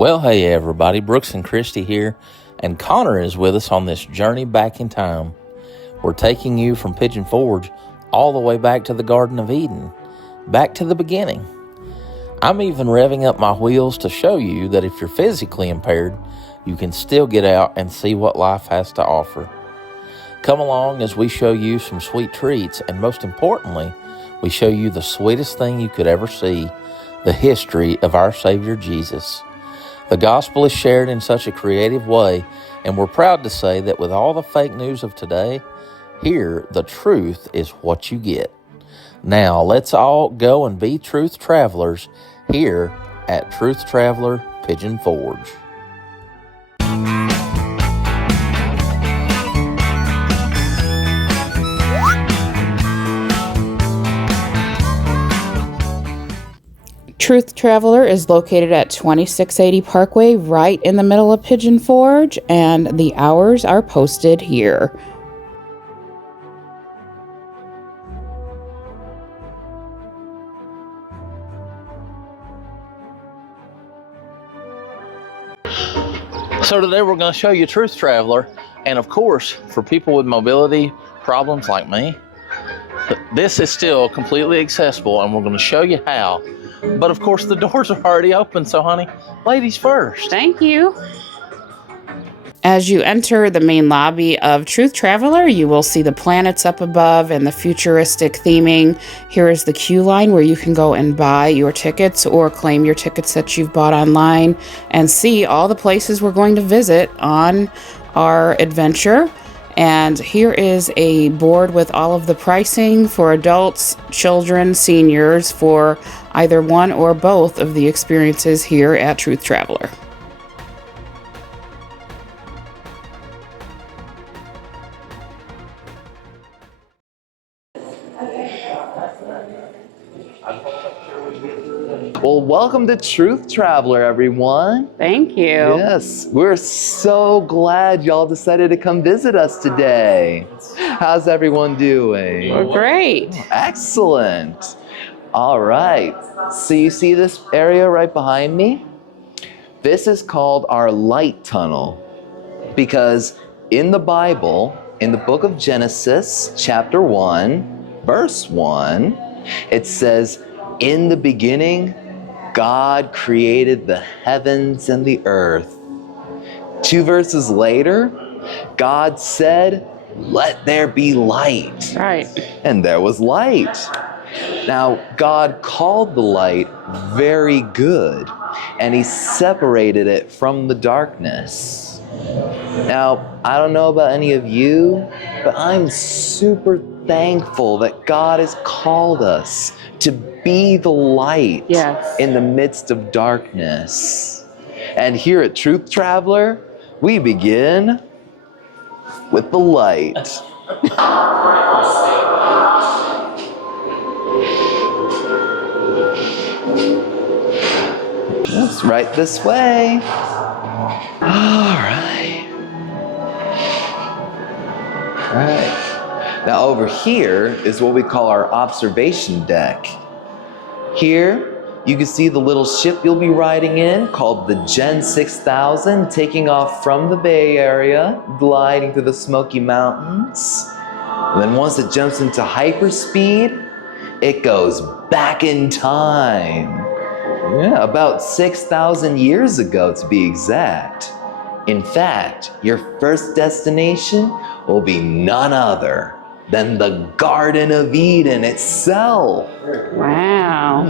Well, hey everybody, Brooks and Christy here, and Connor is with us on this journey back in time. We're taking you from Pigeon Forge all the way back to the Garden of Eden, back to the beginning. I'm even revving up my wheels to show you that if you're physically impaired, you can still get out and see what life has to offer. Come along as we show you some sweet treats, and most importantly, we show you the sweetest thing you could ever see, the history of our Savior Jesus. The gospel is shared in such a creative way, and we're proud to say that with all the fake news of today, here the truth is what you get. Now, let's all go and be truth travelers here at Truth Traveler Pigeon Forge. Truth Traveler is located at 2680 Parkway, right in the middle of Pigeon Forge, and the hours are posted here. So today we're going to show you Truth Traveler, and of course, for people with mobility problems like me, this is still completely accessible, and we're going to show you how. But of course, the doors are already open, so honey, ladies first. Thank you. As you enter the main lobby of Truth Traveler, you will see the planets up above and the futuristic theming. Here is the queue line where you can go and buy your tickets or claim your tickets that you've bought online and see all the places we're going to visit on our adventure. And here is a board with all of the pricing for adults, children, seniors for either one or both of the experiences here at Truth Traveler. Well, welcome to Truth Traveler, everyone. Thank you. Yes, we're so glad y'all decided to come visit us today. How's everyone doing? We're great. Excellent. All right, so you see this area right behind me? This is called our light tunnel because in the Bible, in the book of Genesis, chapter 1, verse 1, it says, "In the beginning, God created the heavens and the earth." 2 verses later, God said, "Let there be light." Right. And there was light. Now, God called the light very good, and he separated it from the darkness. Now, I don't know about any of you, but I'm super thankful that God has called us to be the light in the midst of darkness. And here at Truth Traveler, we begin with the light. It's right this way. All right. All right. Now over here is what we call our observation deck. Here, you can see the little ship you'll be riding in called the Gen 6000, taking off from the Bay Area, gliding through the Smoky Mountains. And then once it jumps into hyperspeed, it goes back in time. Yeah, about 6,000 years ago to be exact. In fact, your first destination will be none other than the Garden of Eden itself. Wow.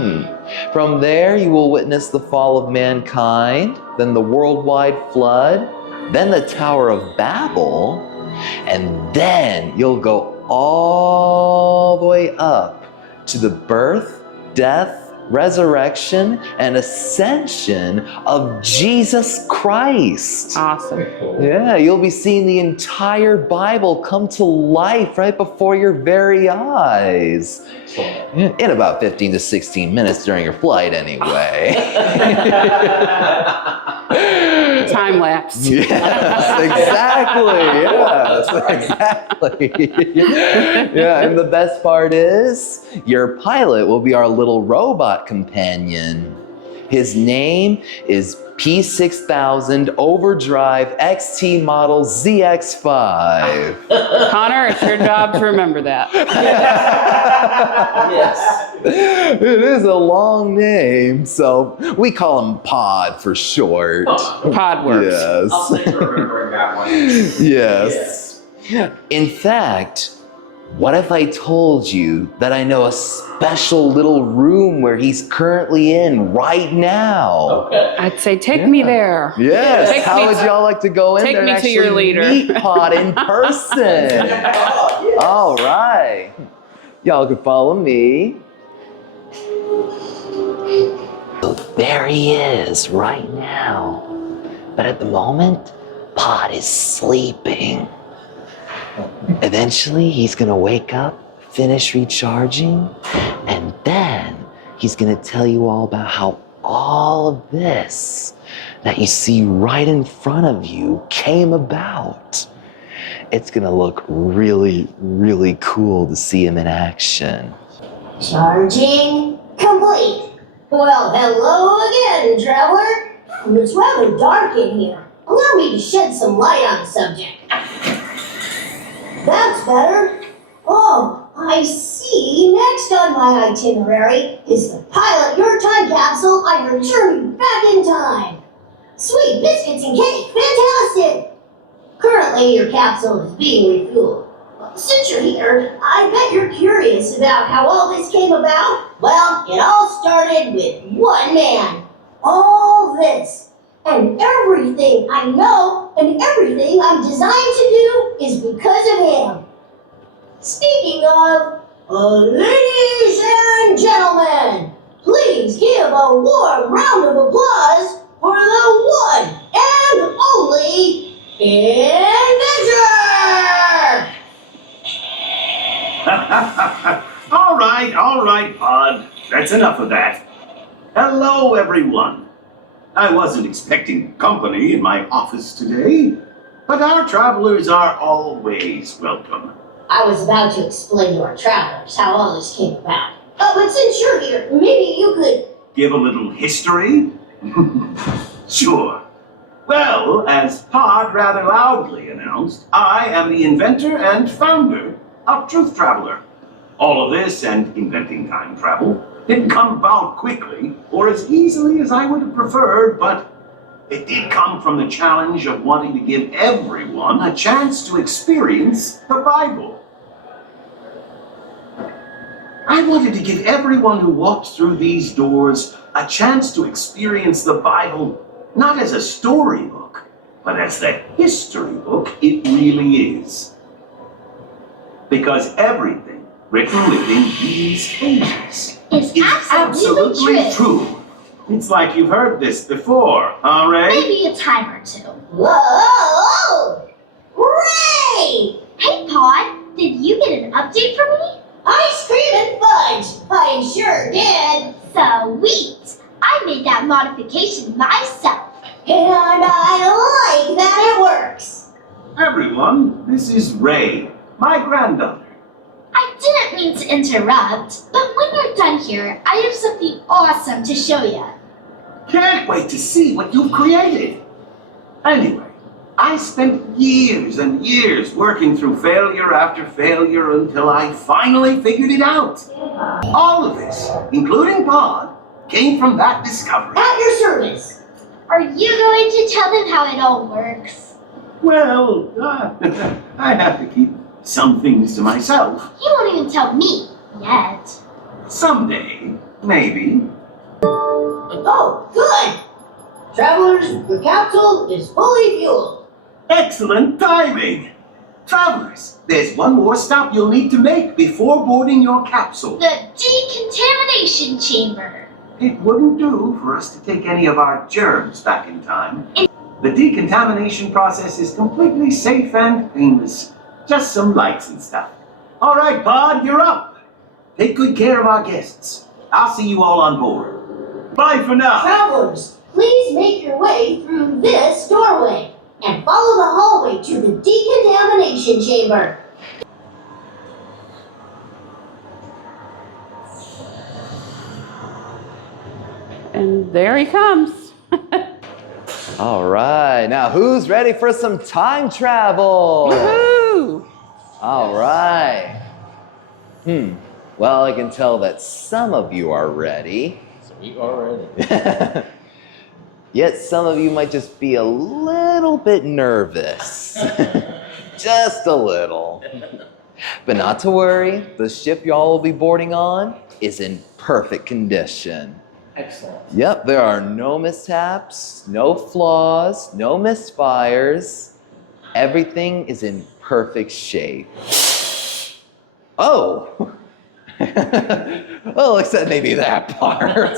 From there, you will witness the fall of mankind, then the worldwide flood, then the Tower of Babel, and then you'll go all the way up to the birth, death, resurrection, and ascension of Jesus Christ. Awesome. Yeah, you'll be seeing the entire Bible come to life right before your very eyes. In about 15 to 16 minutes during your flight, anyway. Time lapse. Yes, exactly. Yeah, and the best part is your pilot will be our little robot companion. His name is P6000 Overdrive XT Model ZX5. Connor, it's your job to remember that. Yes. It is a long name, so we call him Pod for short. Pod works. Yes. I'll take remembering that one. Yes. In fact, what if I told you that I know a special little room where he's currently in right now? Okay. I'd say take me there. Yes. Take How me would to- y'all like to go in take there and me to actually your leader. meet Pod in person? All right. Y'all can follow me. So there he is right now. But at the moment, Pod is sleeping. Eventually, he's gonna wake up, finish recharging, and then he's gonna tell you all about how all of this that you see right in front of you came about. It's gonna look really, really cool to see him in action. Charging complete. Well, hello again, traveler. It's rather dark in here. Allow me to shed some light on the subject. That's better. Oh, I see. Next on my itinerary is to pilot your time capsule on your journey back in time. Sweet biscuits and cake, fantastic. Currently, your capsule is being refueled. Since you're here, I bet you're curious about how all this came about. Well, it all started with one man. All this and everything I know and everything I'm designed to do is because of him. Speaking of, ladies and gentlemen, please give a warm round of applause for the one and only Inventor! All right, Pod. That's enough of that. Hello, everyone. I wasn't expecting company in my office today, but our travelers are always welcome. I was about to explain to our travelers how all this came about. Oh, but since you're here, maybe you could... Give a little history? Sure. Well, as Pod rather loudly announced, I am the inventor and founder of Truth Traveler. All of this and inventing time travel didn't come about quickly or as easily as I would have preferred, but it did come from the challenge of wanting to give everyone a chance to experience the Bible. I wanted to give everyone who walked through these doors a chance to experience the Bible not as a storybook, but as the history book it really is. Because everything written within these pages It's is absolutely true. It's like you've heard this before, huh, Ray? Maybe a time or two. Whoa! Ray! Hey, Pod, did you get an update from me? Ice cream and fudge! I sure did! Sweet! I made that modification myself. And I like that it works! Everyone, this is Ray, my granddaughter. I didn't mean to interrupt, but when you're done here, I have something awesome to show you. Can't wait to see what you've created. Anyway, I spent years and years working through failure after failure until I finally figured it out. All of this, including Pod, came from that discovery. At your service! Are you going to tell them how it all works? Well, I have to keep some things to myself. You won't even tell me yet. Someday, maybe. Oh, good! Travelers, the capsule is fully fueled. Excellent timing! Travelers, there's one more stop you'll need to make before boarding your capsule. The decontamination chamber. It wouldn't do for us to take any of our germs back in time. The decontamination process is completely safe and painless. Just some lights and stuff. All right, Pod, you're up. Take good care of our guests. I'll see you all on board. Bye for now. Travelers, please make your way through this doorway and follow the hallway to the decontamination chamber. And There he comes. All right, now who's ready for some time travel? Woohoo! All right. Well, I can tell that some of you are ready. So we are ready. Yet some of you might just be a little bit nervous. Just a little. But not to worry, the ship y'all will be boarding on is in perfect condition. Excellent. Yep, there are no mishaps, no flaws, no misfires. Everything is in perfect shape. Oh! Well, except maybe that part.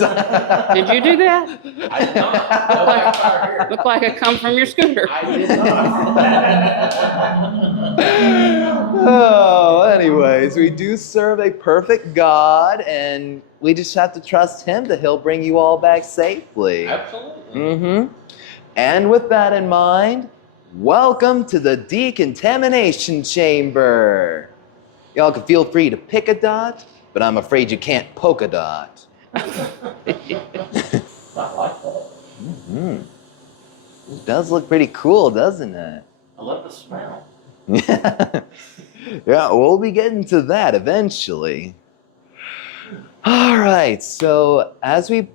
Did you do that? I did not. Looked like it come from your scooter. I did not. Oh, anyways, we do serve a perfect God, and we just have to trust Him that He'll bring you all back safely. Absolutely. And with that in mind, welcome to the Decontamination Chamber. Y'all can feel free to pick a dot, but I'm afraid you can't poke a dot. I like that. It does look pretty cool, doesn't it? I love the smell. Yeah, we'll be getting to that eventually. All right, so as we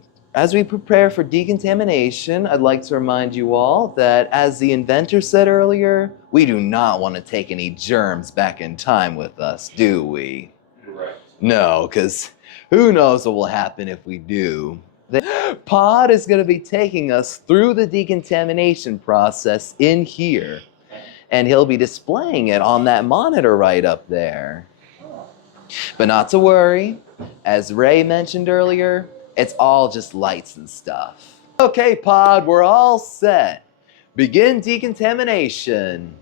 prepare for decontamination, I'd like to remind you all that, as the inventor said earlier, we do not want to take any germs back in time with us, do we? Right. No, because who knows what will happen if we do. Pod is going to be taking us through the decontamination process in here, and he'll be displaying it on that monitor right up there. But not to worry, as Ray mentioned earlier, it's all just lights and stuff. Okay, Pod, we're all set. Begin decontamination.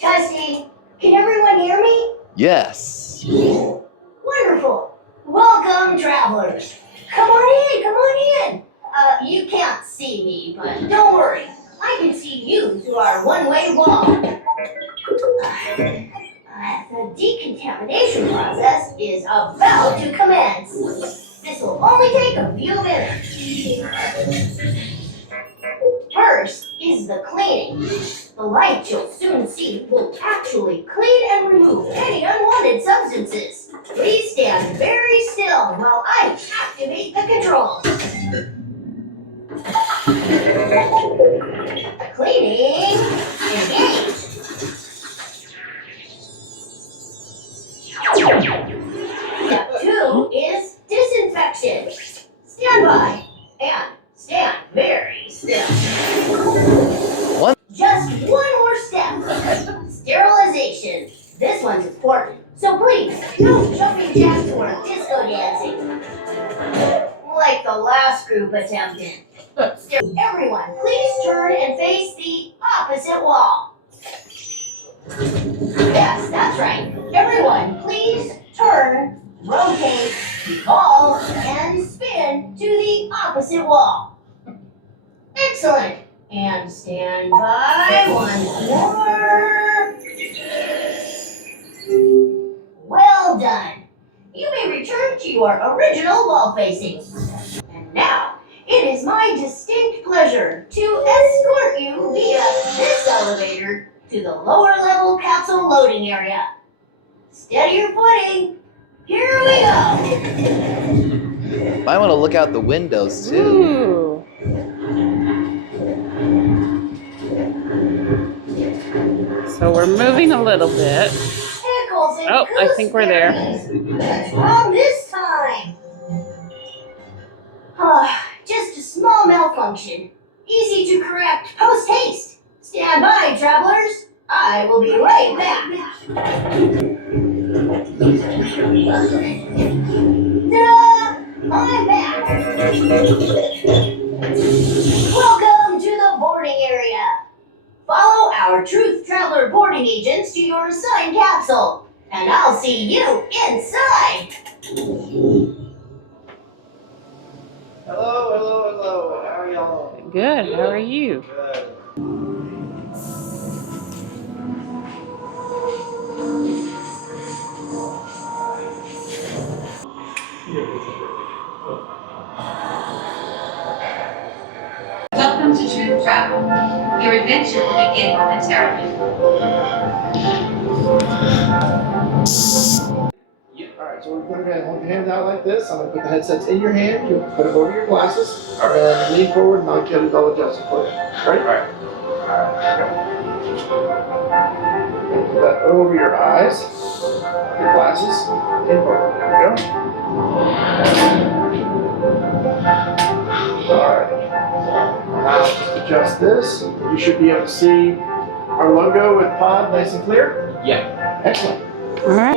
Testing. Can everyone hear me? Yes. Wonderful. Welcome, travelers. Come on in. You can't see me, but don't worry. I can see you through our one-way wall. The decontamination process is about to commence. This will only take a few minutes. First is the cleaning. The light you'll soon see will actually clean and remove any unwanted substances. Please stand very still while I activate the controls. Cleaning engaged. Step 2 is disinfection. Stand by and stand very still. Just one more step. Sterilization. This one's important, so please, no jumping jacks or disco dancing. Like the last group attempted. Everyone, please turn and face the opposite wall. Yes, that's right. Everyone, please turn, rotate, revolve, and spin to the opposite wall. Excellent. And stand by once more. Well done. You may return to your original wall facing. And now, it is my distinct pleasure to escort you via this elevator to the lower level capsule loading area. Steady your footing. Here we go. Might want to look out the windows too. Ooh. So we're moving a little bit. Pickles and Oh, I think we're there. What's wrong this time? Just a small malfunction. Easy to correct post haste. Stand by, travelers. I will be right back. Ta-da! I'm back. Welcome to the boarding area. Follow our Truth Traveler boarding agents to your assigned capsule, and I'll see you inside. Hello. How are y'all? Good. How are you? Good. decontamination will begin momentarily. Alright, so we're going to hold your hands out like this. I'm going to put the headsets in your hand. You put them over your glasses. And then lean forward and I'll get it all adjusted for you. Ready? Alright. Put that over your eyes. Your glasses. In forward. There we go. Alright. Now just adjust this. You should be able to see our logo with pod nice and clear. Yeah. Excellent. All right.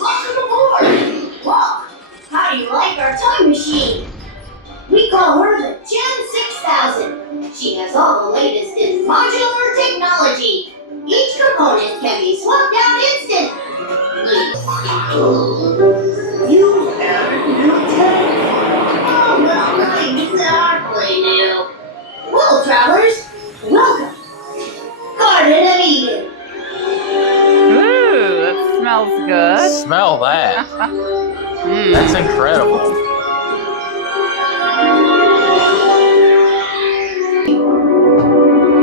Welcome aboard! Well, how do you like our time machine? We call her the Gen 6000. She has all the latest in modular technology. Each component can be swapped out instantly. You have a new tech? Oh, well, not exactly new. Well, travelers, welcome. Garden of Eden. Ooh, that smells good. Smell that. That's incredible.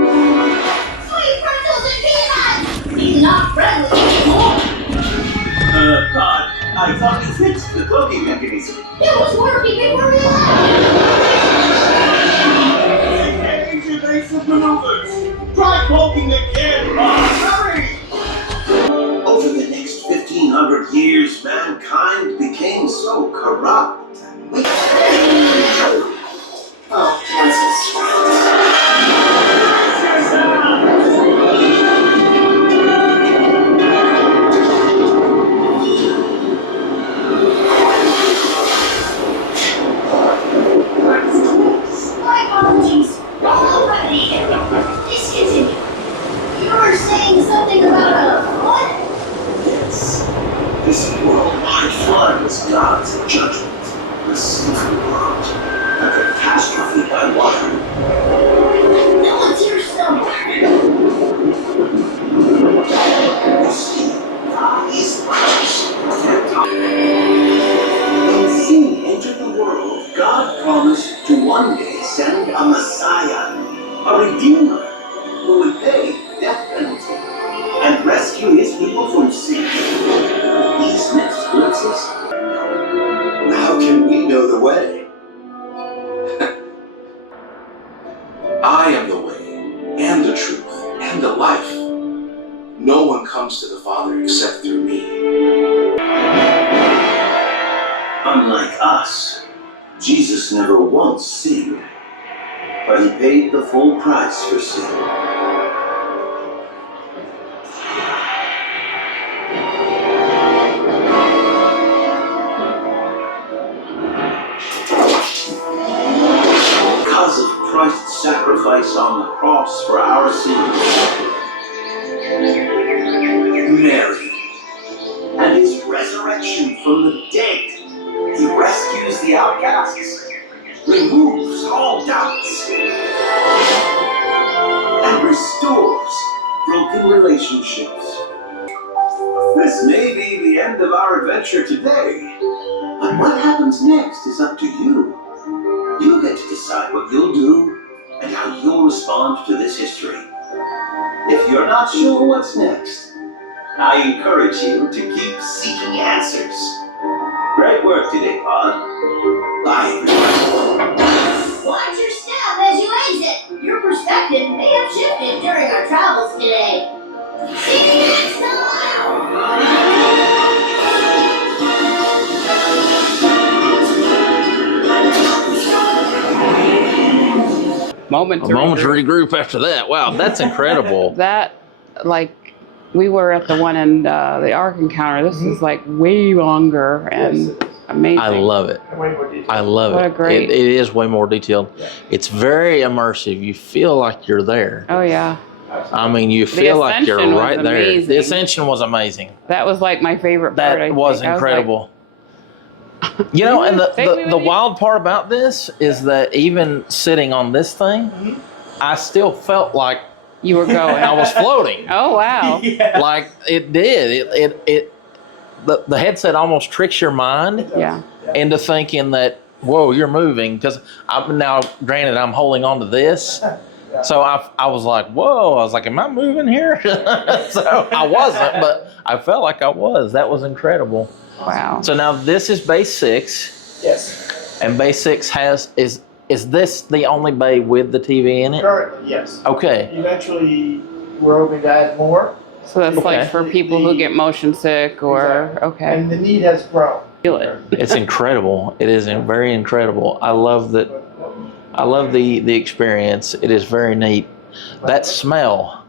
Sweet pretzels and peanuts! He's not friendly anymore. God, I thought you fixed the cloaking mechanism. It was working before we left. Engage evasive maneuvers. Try cloaking again, Bob. Hurry! Over the next 1,500 years, mankind became so corrupt. Oh, Kansas. My apologies. Already. Discontinue. You were saying something about a flood? Yes, this worldwide flood was God's judgment. The sinful world, a catastrophe by water. No one's here somewhere. You see, God is righteous. When sin entered the world, God promised to one day send a Messiah, a Redeemer, who would pay the death penalty and rescue his people from sin. These next glimpses. How can we know the way? I am the way, and the truth, and the life. No one comes to the Father except through me. Unlike us, Jesus never once sinned, but he paid the full price for sin. Because of Christ's sacrifice on the cross for our sins, Mary, and his resurrection from the dead, he rescues the outcasts, removes all doubts, and restores broken relationships. This may be the end of our adventure today, but what happens next is up to you. You get to decide what you'll do and how you'll respond to this history. If you're not sure what's next, I encourage you to keep seeking answers. Great work today, Pod. Bye, everyone. Watch your step as you exit. Your perspective may have shifted during our travels today. See you next time! A moment to regroup after that. Wow, that's incredible. That, like, we were at the one in the Ark Encounter. This is like way longer and amazing. I love it. I love What it. a great- It is way more detailed. Yeah. It's very immersive. You feel like you're there. Oh, yeah. I mean, you feel like you're Ascension was right there. amazing. The Ascension was amazing. That was like my favorite part. That was incredible. You know, and the wild part about this is that even sitting on this thing, I still felt like you were going. I was floating. Oh, wow. Yeah. Like it did. The headset almost tricks your mind into thinking that, whoa, you're moving. Because now, granted, I'm holding on to this, So I was like, whoa, I was like, am I moving here? So I wasn't, but I felt like I was. That was incredible. Wow. So now this is bay 6. Yes. And bay 6 is this the only bay with the TV in it? Currently, yes. Okay. Eventually, we're hoping to add more. So that's Okay. like for people who get motion sick or, Exactly. okay. And the need has grown. Feel it. It's incredible. It is very incredible. I love that. I love the experience. It is very neat. That smell.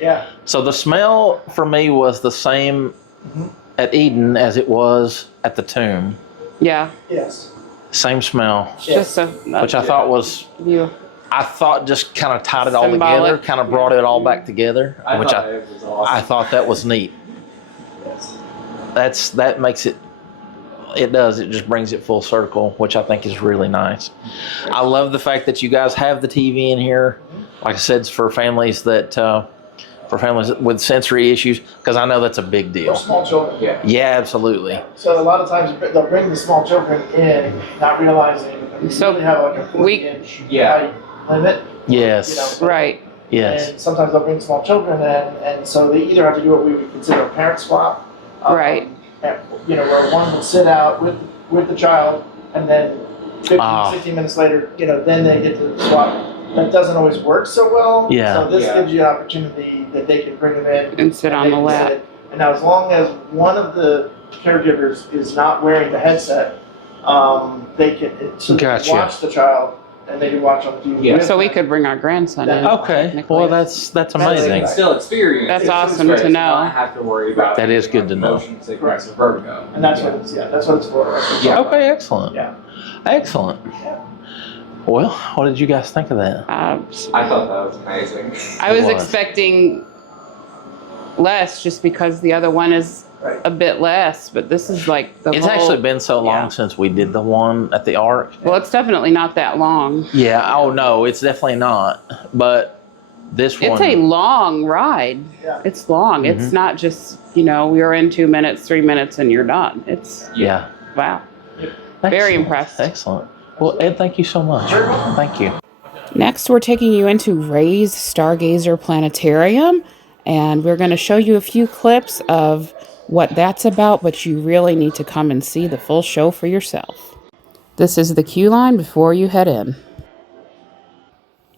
Yeah. So the smell for me was the same at Eden as it was at the tomb. Yeah. Yes. Same smell, It's just a, which I thought was, you. I thought just kind of tied it all Symbolic. together, kind of brought it all back together, which it was awesome. I thought that was neat. Yes. That makes it. It does. It just brings it full circle, which I think is really nice. I love the fact that you guys have the TV in here. Like I said, it's for families that, for families with sensory issues, because I know that's a big For deal. small children. Yeah. Yeah, absolutely. So a lot of times they'll bring the small children in, not realizing we So really have like a 40-inch height limit. Yes. Right. Yes. And sometimes they'll bring small children in, and so they either have to do what we would consider a parent swap. Right. And, where one will sit out with the child, and then 15, 16 minutes later, then they get to swap. That doesn't always work so well. Yeah. So this gives you an opportunity that they can bring them in And sit on they the can lap. sit. And now, as long as one of the caregivers is not wearing the headset, they can Gotcha. watch the child, and they can watch on the TV. Yeah. with So we them. could bring our grandson in. Okay. technically. Well, that's They amazing. can still experience. That's it. awesome It's to know. Not have to worry about. That is good to know. Motion sickness or vertigo. And that's what it's that's what it's for. Yeah. Okay. Excellent. Yeah. Excellent. Yeah. Well, what did you guys think of that? I thought that was amazing. I was was. expecting less just because the other one is Right. a bit less, but this is like the It's whole, actually been so long yeah. since we did the one at the Ark. Well, it's definitely not that long. Yeah. Oh no, it's definitely not. But this one. It's a long ride. Yeah. It's long. It's not just, we're in 2 minutes, 3 minutes, and you're done. It's, Yeah. wow. Excellent. Very impressed. Excellent. Well, Ed, thank you so much. Thank you. Next, we're taking you into Ray's Stargazer Planetarium, and we're going to show you a few clips of what that's about, but you really need to come and see the full show for yourself. This is the queue line before you head in.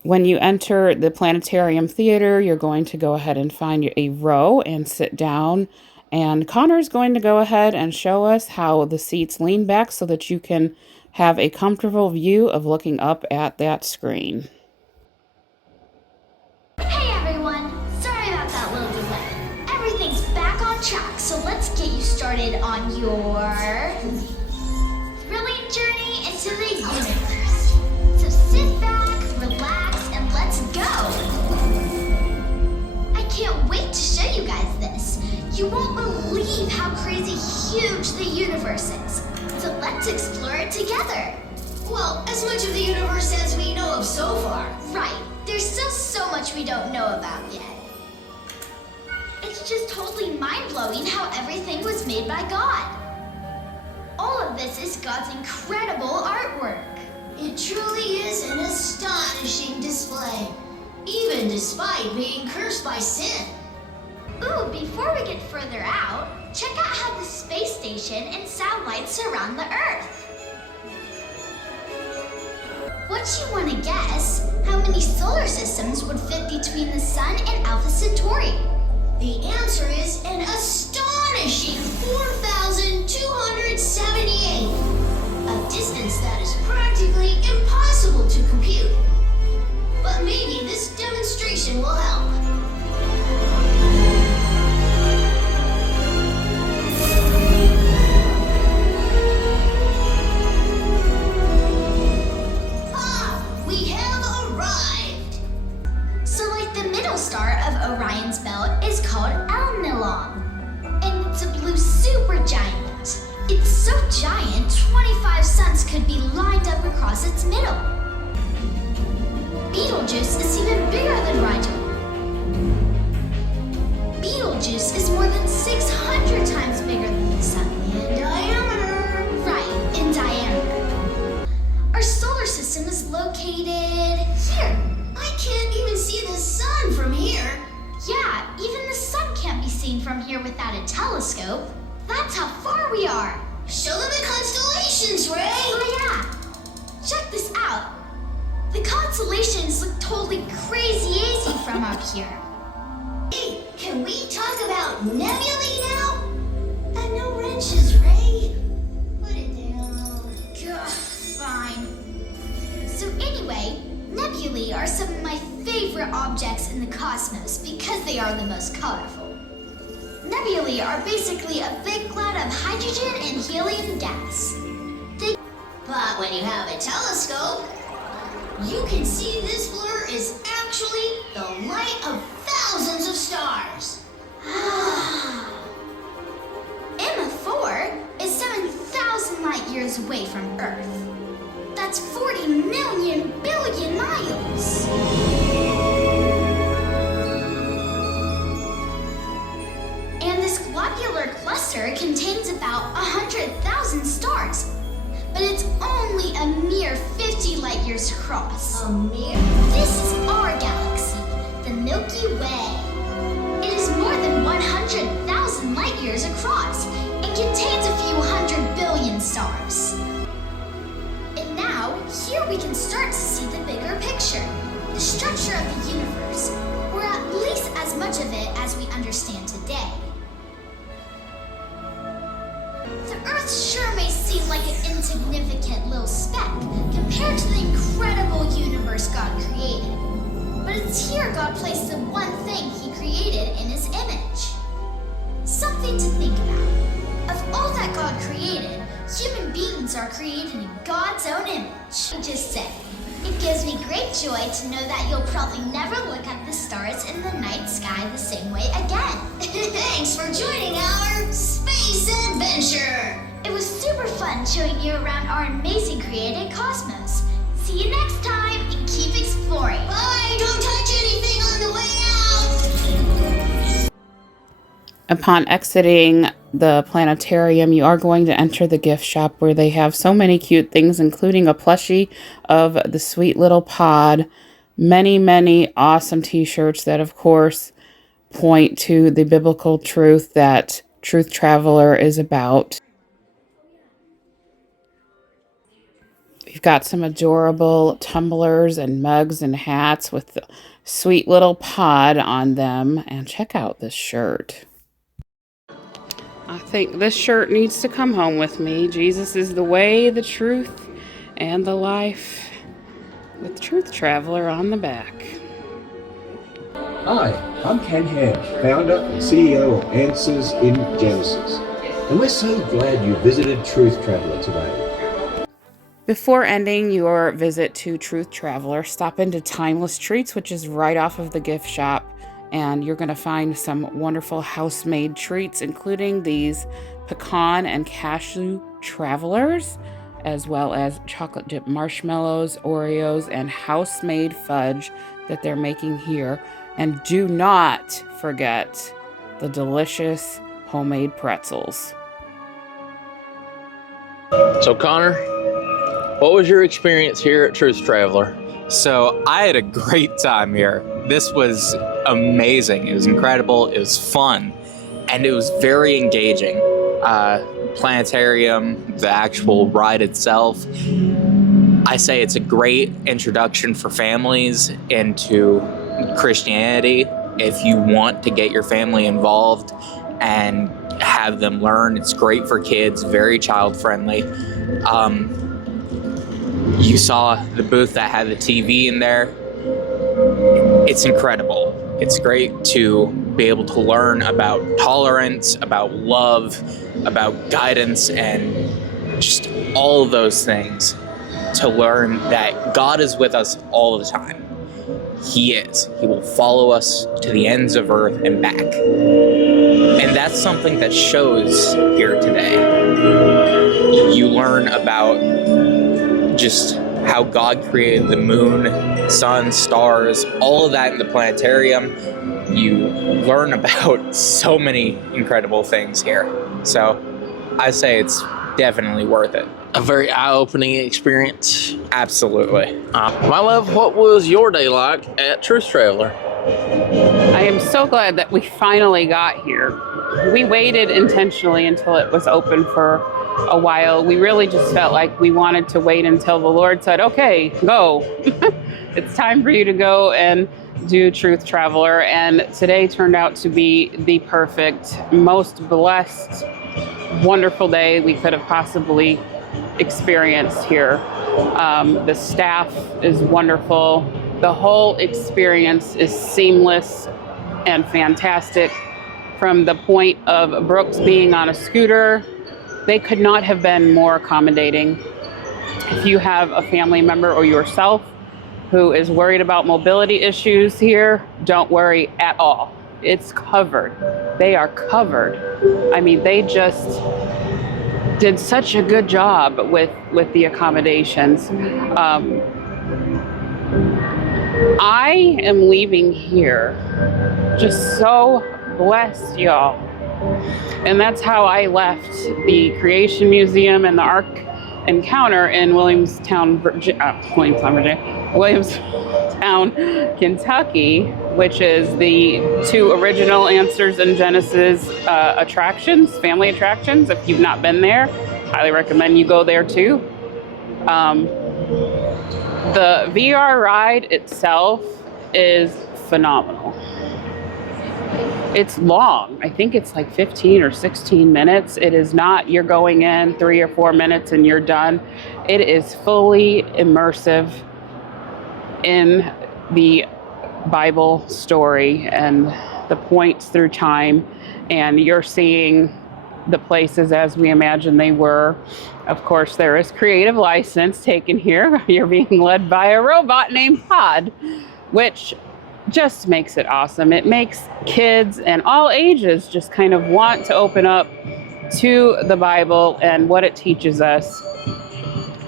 When you enter the Planetarium Theater, you're going to go ahead and find a row and sit down. And Connor's going to go ahead and show us how the seats lean back so that you can have a comfortable view of looking up at that screen. Hey everyone! Sorry about that little delay. Everything's back on track, so let's get you started on your thrilling journey into the universe. So sit back, relax, and let's go! I can't wait to show you guys this. You won't believe how crazy huge the universe is. So let's explore it together. Well, as much of the universe as we know of so far. Right, there's still so much we don't know about yet. It's just totally mind-blowing how everything was made by God. All of this is God's incredible artwork. It truly is an astonishing display, even despite being cursed by sin. Ooh, before we get further out, check out how the space station and satellites surround the Earth. What you want to guess? How many solar systems would fit between the Sun and Alpha Centauri? The answer is an astonishing 4,278, a distance that is practically impossible to compute. But maybe this demonstration will help. We have arrived! So like the middle star of Orion's belt is called El-Nilong. And it's a blue supergiant. It's so giant, 25 suns could be lined up across its middle. Betelgeuse is even bigger than Rigel. Betelgeuse is more than 600 times bigger than the sun. In diameter. Right, in diameter. Our solar system is located here. I can't even telescope, that's how far we are. Show them the constellations, Ray! Oh yeah! Check this out. The constellations look totally crazy from up here. Hey, can we talk about nebulae now? And no wrenches, Ray. Put it down. Gah, fine. So anyway, nebulae are some of my favorite objects in the cosmos because they are the most colorful. Nebulae are basically a big cloud of hydrogen and helium gas. But when you have a telescope, you can see this blur is actually the light of thousands of stars. Emma 4 is 7,000 light years away from Earth. That's 40 million billion miles. And this globular cluster contains about 100,000 stars, but it's only a mere 50 light years across. A mere? This is our galaxy, the Milky Way. It is more than 100,000 light years across and contains a few 100 billion stars. And now, here we can start to see the bigger picture, the structure of the universe, or at least as much of it as we understand today. The Earth sure may seem like an insignificant little speck compared to the incredible universe God created. But it's here God placed the one thing He created in His image. Something to think about. Of all that God created, human beings are created in God's own image. I just say, it gives me great joy to know that you'll probably never look at the stars in the night sky the same way again. Thanks for joining our space adventure. It was super fun showing you around our amazing created cosmos. See you next time and keep exploring. Bye, don't touch anything on the way out. Upon exiting the planetarium, you are going to enter the gift shop where they have so many cute things, including a plushie of the sweet little pod, many awesome t-shirts that, of course, point to the biblical truth that Truth Traveler is about. We've got some adorable tumblers and mugs and hats with the sweet little pod on them. And check out this shirt. I think this shirt needs to come home with me. Jesus is the way, the truth, and the life, with Truth Traveler on the back. Hi, I'm Ken Ham, founder and CEO of Answers in Genesis, and we're so glad you visited Truth Traveler today. Before ending your visit to Truth Traveler, stop into Timeless Treats, which is right off of the gift shop, and you're going to find some wonderful house-made treats, including these pecan and cashew travelers, as well as chocolate dip marshmallows, Oreos, and house-made fudge that they're making here. And do not forget the delicious homemade pretzels. So, Connor, what was your experience here at Truth Traveler? So I had a great time here. This was amazing. It was incredible. It was fun. And it was very engaging. Planetarium, the actual ride itself, I say it's a great introduction for families into Christianity. If you want to get your family involved and have them learn, it's great for kids, very child friendly. You saw the booth that had the TV in there. It's incredible. It's great to be able to learn about tolerance, about love, about guidance, and just all of those things, to learn that God is with us all the time. He is. He will follow us to the ends of earth and back. And that's something that shows here today. You learn about just how God created the moon, sun, stars, all of that in the planetarium. You learn about so many incredible things here. So I say it's definitely worth it. A very eye-opening experience. Absolutely. My love, what was your day like at Truth Traveler? I am so glad that we finally got here. We waited intentionally until it was open for a while. We really just felt like we wanted to wait until the Lord said, okay, go. It's time for you to go and do Truth Traveler. And today turned out to be the perfect, most blessed, wonderful day we could have possibly experienced here. The staff is wonderful. The whole experience is seamless and fantastic. From the point of Brooks being on a scooter, they could not have been more accommodating. If you have a family member or yourself who is worried about mobility issues here, don't worry at all. It's covered. They are covered. I mean, they just did such a good job with the accommodations. I am leaving here just so blessed, y'all. And that's how I left the Creation Museum and the Ark Encounter in Williamstown, Kentucky, which is the 2 original Answers in Genesis attractions, family attractions. If you've not been there, highly recommend you go there too. The VR ride itself is phenomenal. It's long. I think it's like 15 or 16 minutes. It is not, you're going in 3 or 4 minutes and you're done. It is fully immersive in the Bible story and the points through time. And you're seeing the places as we imagine they were. Of course, there is creative license taken here. You're being led by a robot named Pod, which just makes it awesome. It makes kids and all ages just kind of want to open up to the Bible and what it teaches us.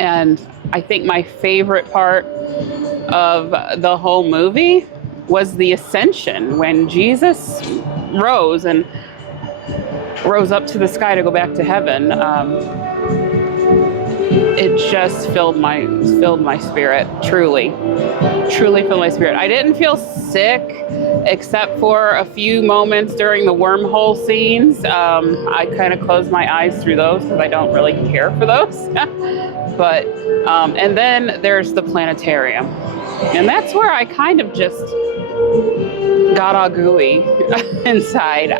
And I think my favorite part of the whole movie was the ascension, when Jesus rose up to the sky to go back to heaven. It just filled my spirit, truly filled my spirit. I didn't feel sick except for a few moments during the wormhole scenes. I kind of closed my eyes through those because I don't really care for those. But and then there's the planetarium, and that's where I kind of just got all gooey inside.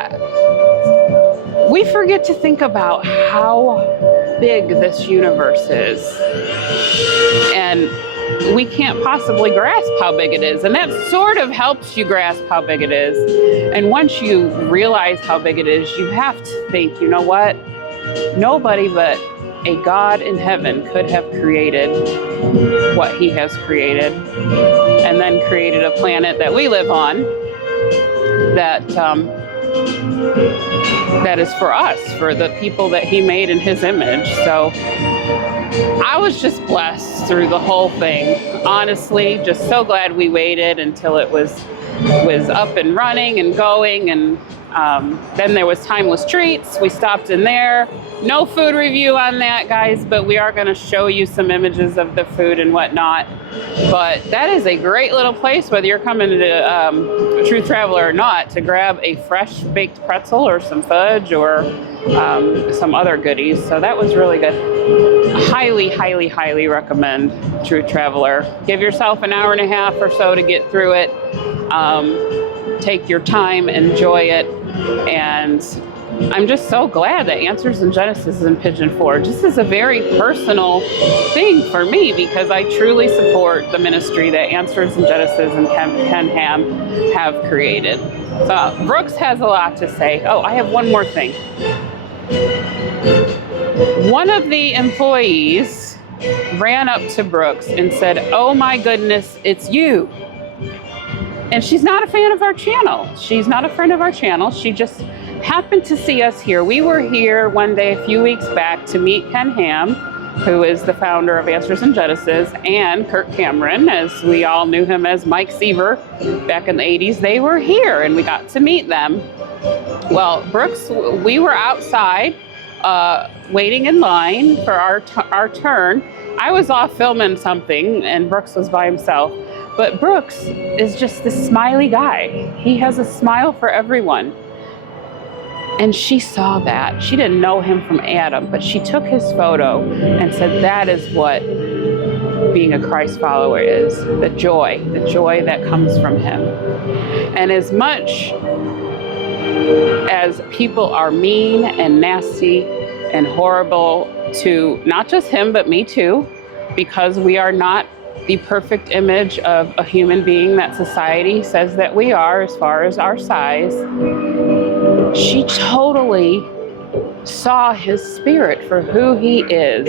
We forget to think about how big this universe is, and we can't possibly grasp how big it is, and that sort of helps you grasp how big it is. And once you realize how big it is, you have to think, you know what? Nobody but a God in heaven could have created what he has created, and then created a planet that we live on that is for us, for the people that he made in his image. So I was just blessed through the whole thing. Honestly, just so glad we waited until it was up and running and going. And then there was Timeless Treats. We stopped in there. No food review on that, guys, but we are going to show you some images of the food and whatnot. But that is a great little place, whether you're coming to Truth Traveler or not, to grab a fresh baked pretzel or some fudge or some other goodies. So that was really good. Highly, highly, highly recommend Truth Traveler. Give yourself an hour and a half or so to get through it. Take your time, enjoy it, and I'm just so glad that Answers in Genesis is in Pigeon Forge. This is a very personal thing for me because I truly support the ministry that Answers in Genesis and Ken Ham have created. So Brooks has a lot to say. Oh, I have one more thing. One of the employees ran up to Brooks and said, "Oh my goodness, it's you." And she's not a fan of our channel. She's not a friend of our channel. She just happened to see us here. We were here one day a few weeks back to meet Ken Ham, who is the founder of Answers in Genesis, and Kirk Cameron, as we all knew him as Mike Seaver back in the 80s. They were here and we got to meet them. Well, Brooks, we were outside waiting in line for our turn. I was off filming something and Brooks was by himself. But Brooks is just this smiley guy. He has a smile for everyone. And she saw that. She didn't know him from Adam, but she took his photo and said, that is what being a Christ follower is. The joy that comes from him. And as much as people are mean and nasty and horrible to not just him, but me too, because we are not the perfect image of a human being that society says that we are as far as our size, she totally saw his spirit for who he is.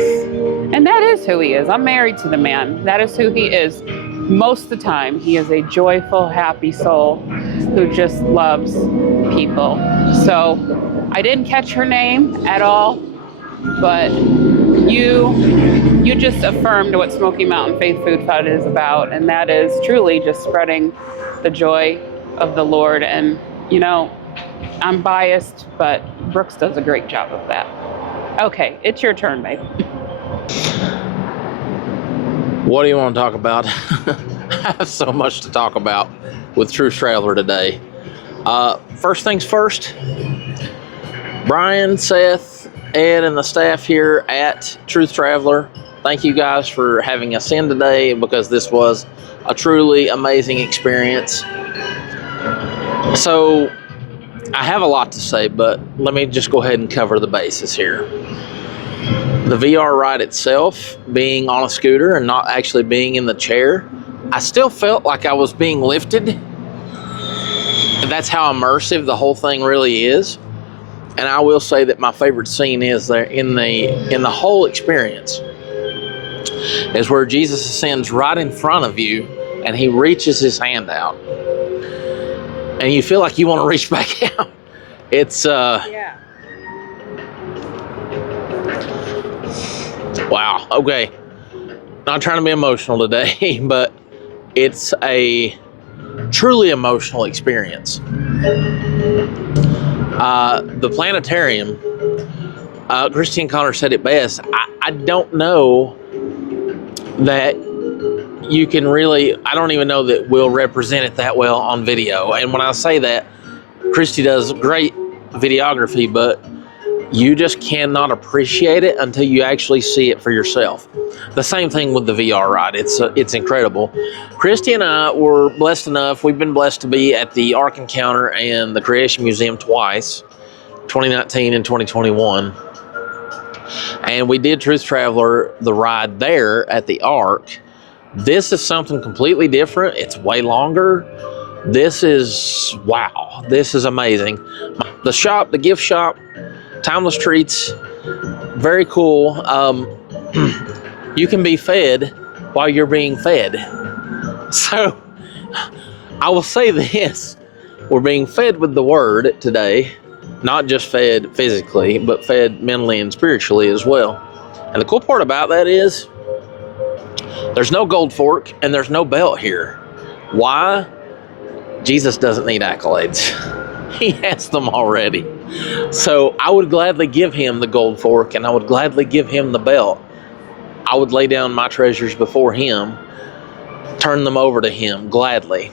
And that is who he is. I'm married to the man. That is who he is. Most of the time, he is a joyful, happy soul who just loves people. So I didn't catch her name at all, but you just affirmed what Smoky Mountain Faith Food Fund is about, and that is truly just spreading the joy of the Lord. And, you know, I'm biased, but Brooks does a great job of that. Okay, it's your turn, babe. What do you want to talk about? I have so much to talk about with Truth Traveler today. First things first, Brian, Seth, Ed, and the staff here at Truth Traveler, thank you guys for having us in today, because this was a truly amazing experience. So I have a lot to say, but let me just go ahead and cover the bases here. The VR ride itself, being on a scooter and not actually being in the chair, I still felt like I was being lifted. That's how immersive the whole thing really is. And I will say that my favorite scene is there in the whole experience is where Jesus ascends right in front of you and he reaches his hand out. And you feel like you want to reach back out. It's Yeah. Wow, okay. Not trying to be emotional today, but it's a truly emotional experience. The planetarium, Christy and Connor said it best. I don't know that you can really, I don't even know that we'll represent it that well on video. And when I say that, Christy does great videography, but you just cannot appreciate it until you actually see it for yourself. The same thing with the VR ride. It's incredible. Christy and I were blessed enough. We've been blessed to be at the Ark Encounter and the Creation Museum twice, 2019 and 2021. And we did Truth Traveler, the ride there at the Ark. This is something completely different. It's way longer. This is, wow, this is amazing. The shop, the gift shop, timeless treats, very cool. You can be fed while you're being fed. So I will say this, we're being fed with the word today, not just fed physically, but fed mentally and spiritually as well. And the cool part about that is there's no gold fork and there's no belt here. Why? Jesus doesn't need accolades. He has them already. So I would gladly give him the gold fork and I would gladly give him the belt. I would lay down my treasures before him, turn them over to him gladly.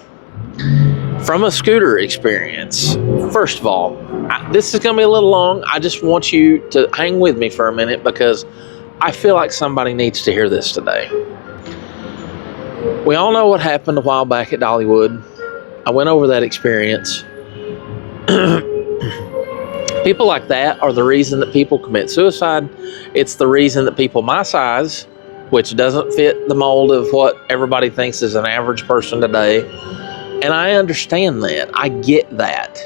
From a scooter experience, first of all, this is going to be a little long. I just want you to hang with me for a minute because I feel like somebody needs to hear this today. We all know what happened a while back at Dollywood. I went over that experience. People like that are the reason that people commit suicide. It's the reason that people my size, which doesn't fit the mold of what everybody thinks is an average person today, and I understand that. I get that.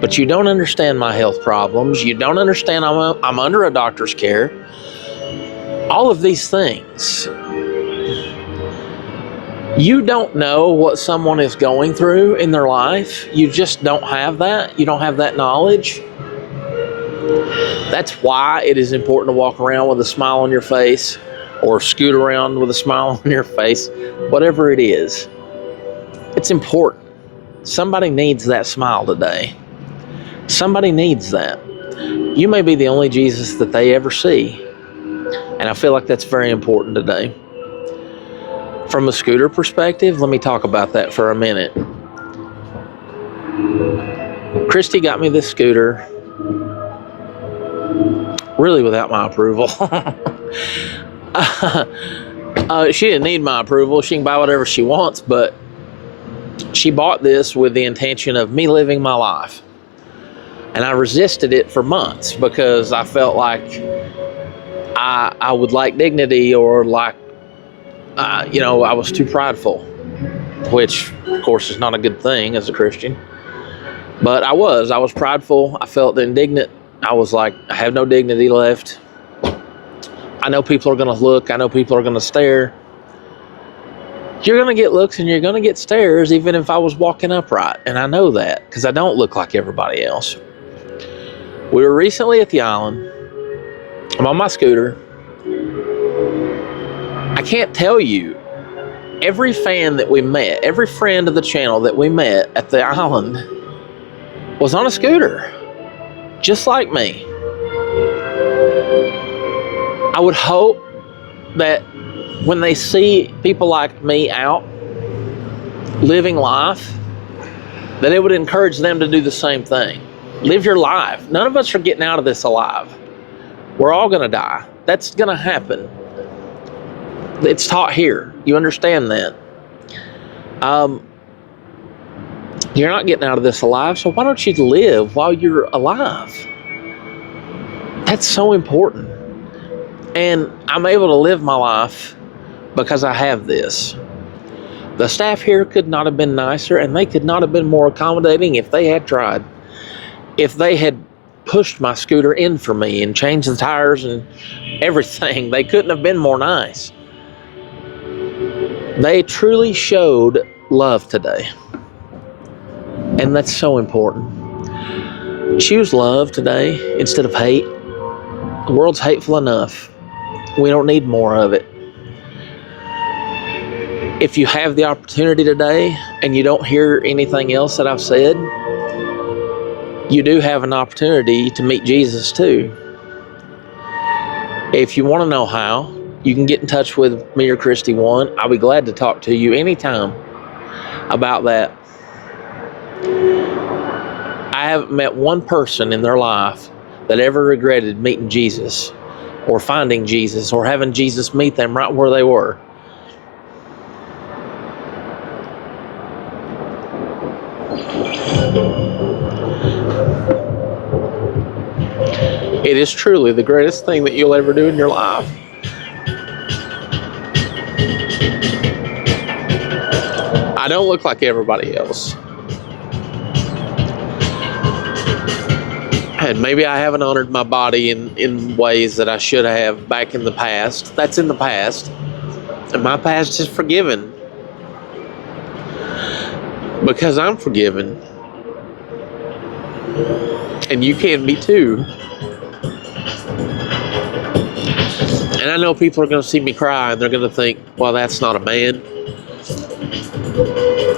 But you don't understand my health problems. You don't understand I'm under a doctor's care. All of these things. You don't know what someone is going through in their life. You just don't have that. You don't have that knowledge. That's why it is important to walk around with a smile on your face or scoot around with a smile on your face, whatever it is. It's important. Somebody needs that smile today. Somebody needs that. You may be the only Jesus that they ever see. And I feel like that's very important today. From a scooter perspective, let me talk about that for a minute. Christy got me this scooter really without my approval. She didn't need my approval. She can buy whatever she wants, but she bought this with the intention of me living my life. And I resisted it for months because I felt like I would lack dignity, or like, I was too prideful, which of course is not a good thing as a Christian. But I was prideful. I felt indignant. I was like, I have no dignity left. I know people are going to look. I know people are going to stare. You're going to get looks and you're going to get stares even if I was walking upright. And I know that because I don't look like everybody else. We were recently at the island. I'm on my scooter. I can't tell you, every fan that we met, every friend of the channel that we met at the island was on a scooter, just like me. I would hope that when they see people like me out living life, that it would encourage them to do the same thing. Live your life. None of us are getting out of this alive. We're all going to die. That's going to happen. It's taught here. You understand that. You're not getting out of this alive, so why don't you live while you're alive? That's so important. And I'm able to live my life because I have this. The staff here could not have been nicer, and they could not have been more accommodating if they had tried. If they had pushed my scooter in for me and changed the tires and everything, they couldn't have been more nice. They truly showed love today. And that's so important. Choose love today instead of hate. The world's hateful enough. We don't need more of it. If you have the opportunity today and you don't hear anything else that I've said, you do have an opportunity to meet Jesus too. If you want to know how, you can get in touch with me or Christy One. I'll be glad to talk to you anytime about that. I haven't met one person in their life that ever regretted meeting Jesus or finding Jesus or having Jesus meet them right where they were. It is truly the greatest thing that you'll ever do in your life. I don't look like everybody else. And maybe I haven't honored my body in ways that I should have back in the past. That's in the past. And my past is forgiven. Because I'm forgiven. And you can be too. And I know people are going to see me cry and they're going to think, well, that's not a man.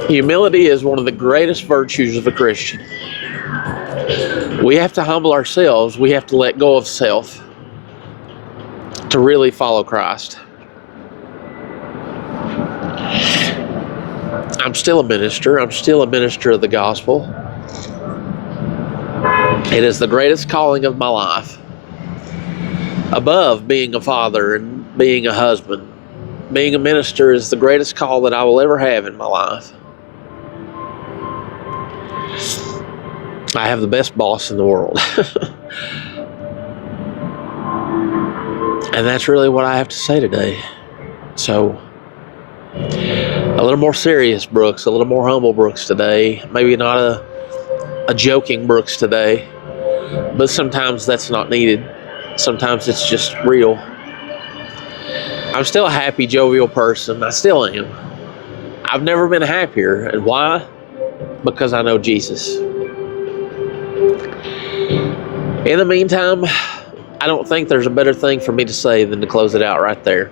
Humility is one of the greatest virtues of a Christian. We have to humble ourselves. We have to let go of self to really follow Christ. I'm still a minister. I'm still a minister of the gospel. It is the greatest calling of my life. Above being a father and being a husband, being a minister is the greatest call that I will ever have in my life. I have the best boss in the world. And that's really what I have to say today. So, a little more serious Brooks, a little more humble Brooks today. Maybe not a joking Brooks today, but sometimes that's not needed. Sometimes it's just real. I'm still a happy, jovial person. I still am. I've never been happier. And why? Because I know Jesus. In the meantime, I don't think there's a better thing for me to say than to close it out right there.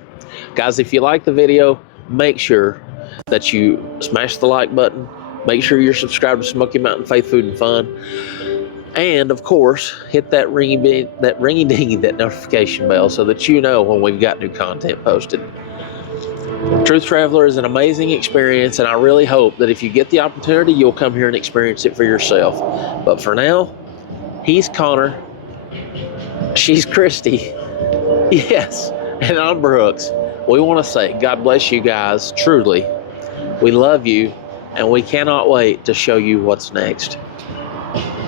Guys, if you like the video, make sure that you smash the like button. Make sure you're subscribed to Smoky Mountain Faith, Food, and Fun. And, of course, hit that ringy-dingy, that notification bell so that you know when we've got new content posted. Truth Traveler is an amazing experience, and I really hope that if you get the opportunity, you'll come here and experience it for yourself. But for now, he's Connor, she's Christy, yes, and I'm Brooks. We want to say God bless you guys, truly. We love you, and we cannot wait to show you what's next.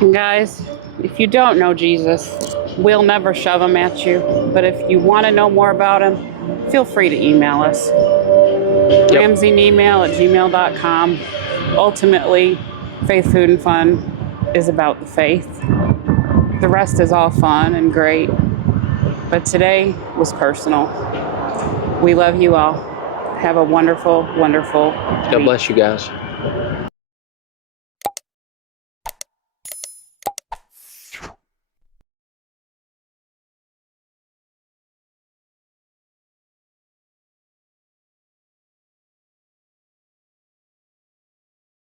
And guys, if you don't know Jesus, we'll never shove him at you. But if you want to know more about him, feel free to email us. RamseyNemail@gmail.com. Ultimately, Faith, Food, and Fun is about the faith. The rest is all fun and great. But today was personal. We love you all. Have a wonderful, wonderful God week. bless you guys.